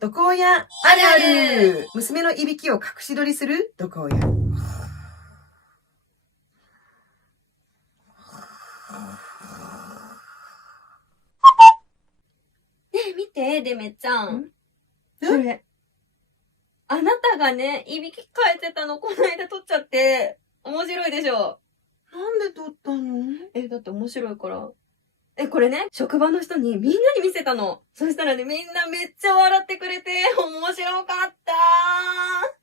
毒親あるある。娘のいびきを隠し撮りする毒親。見て、デメちゃん。えこれ。あなたがね、いびきかいてたのこの間撮っちゃって、面白いでしょ。なんで撮ったの？だって面白いから。これね、職場の人にみんなに見せたの。そしたらね、みんなめっちゃ笑ってくれて、面白かったー。